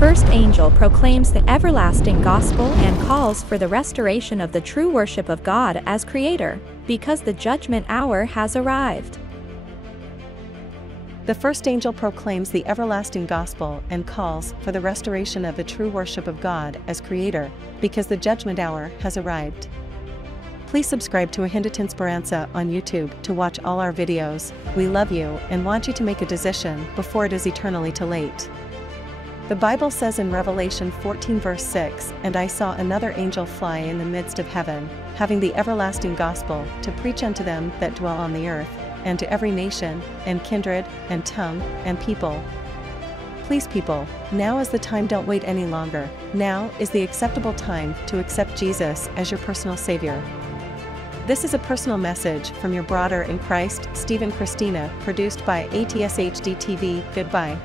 first angel proclaims the everlasting gospel and calls for the restoration of the true worship of God as Creator, because the judgment hour has arrived. The first angel proclaims the everlasting gospel and calls for the restoration of the true worship of God as Creator, because the judgment hour has arrived. Please subscribe to Invitashon Speranza on YouTube to watch all our videos. We love you and want you to make a decision before it is eternally too late. The Bible says in Revelation 14 verse 6, "And I saw another angel fly in the midst of heaven, having the everlasting gospel, to preach unto them that dwell on the earth, and to every nation, and kindred, and tongue, and people." Please people, now is the time, don't wait any longer. Now is the acceptable time to accept Jesus as your personal Savior. This is a personal message from your brother in Christ, Stephen Christina, produced by ATSHD TV. Goodbye.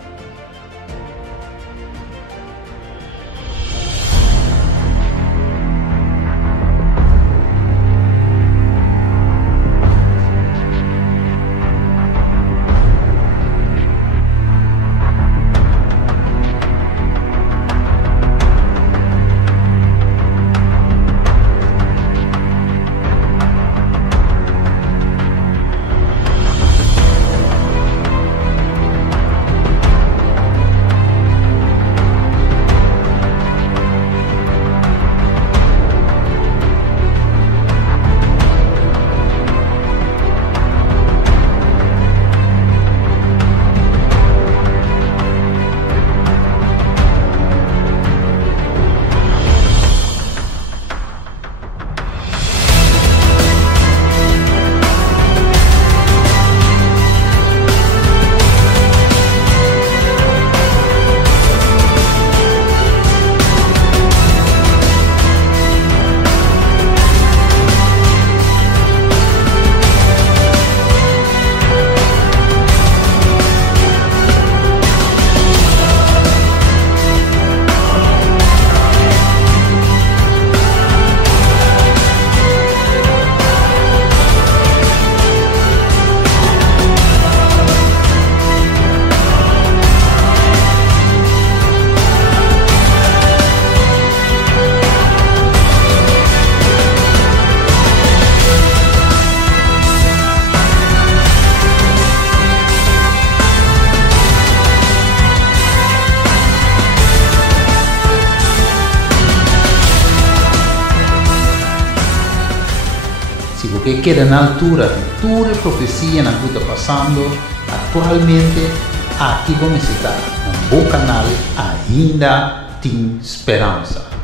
Que queda na altura de toda a profecia na que está passando atualmente, aqui vamos estar no bom canal. Ainda tem esperança.